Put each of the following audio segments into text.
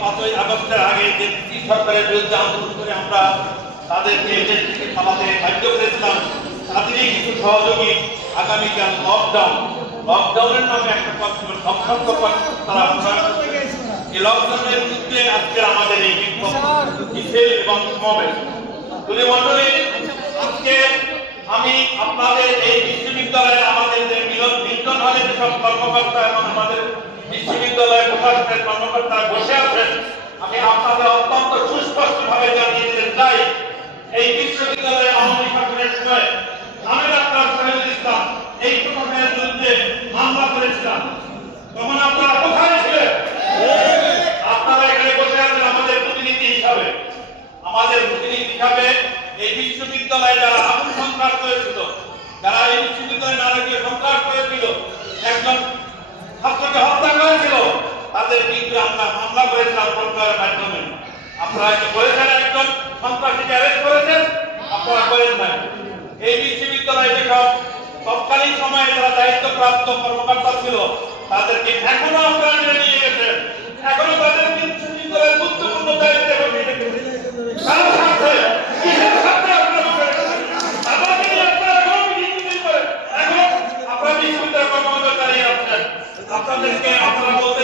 পাঁচই আগস্টের আগে যে ব্রিটিশ সরকারের বিরুদ্ধে আন্দোলন করে আমরা তাদেরকে দেশ থেকে পালাতে বাধ্য করেছিলাম, তাদেরই কিছু সহযোগী আগামীকাল লকডাউন লকডাউনের নামে একটা সবসত্য তারা এই লকডাউনের বিরুদ্ধে আজকে আমাদের এই মিছিল এবং সমাবেশ। তুলি মন্ডলী, আজকে আমি আপনাদের এই বিশ্ববিদ্যালয়ে আমাদের যে মিলন মিল্টন হলে যেসব কর্মকর্তা এবং আমাদের বিশ্ববিদ্যালয়ের কর্মকর্তা বসে আছেন। আমি আপনাদের অত্যন্ত সুস্পষ্টভাবে জানিয়ে দিতে চাই, এই বিশ্ববিদ্যালয়ে আমাদের শাসনের সময় আমি ডাক্তার শহীদুল ইসলাম, এই প্রশাসনের বিরুদ্ধে মামলা করেছিলাম। তখন আপনারা কোথায় ছিলেন? আপনারা এখানে বসে আছেন আমাদের প্রতিনিধি হিসাবে। আমাদের প্রতিনিধি হিসাবে এই বিশ্ববিদ্যালয়ে যারা আগুন সন্ত্রাস করেছিল, যারা এই বিশ্ববিদ্যালয়ে নারকীয় সন্ত্রাস করেছিল, একজন ছাত্রকে হত্যা করেছিল তাদের বিরুদ্ধে আমরা মামলা করেছিলাম সরকারের মাধ্যমে। আপনারা কি করেছেন একজন সন্ত্রাসীকে অ্যারেস্ট করেছেন? আপনারা করেন নাই। এই বিশ্ববিদ্যালয়ে যেসব তৎকালীন সময়ে যারা দায়িত্বপ্রাপ্ত কর্মকর্তা ছিল, তাদেরকে এখনও আপনারা মেনে নিয়ে গেছেন। এখনও তাদের বিশ্ববিদ্যালয়ের গুরুত্বপূর্ণ দায়িত্বে। আপনাদেরকে আপনারা সাথী।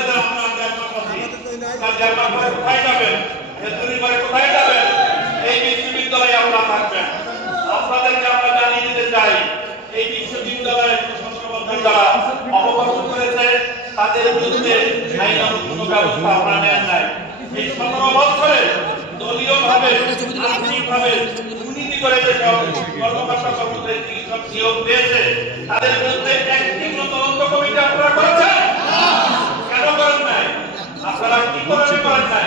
কোথায় কোথায় বিশ্ববিদ্যালয়ে আপনারা যারা অবগত করেছে তাদের বিরুদ্ধে আইনানুগ কোনো তদন্ত কমিটি আপনারা করেছেন কেন করেন নাই আপনারা কি কারণে করেন নাই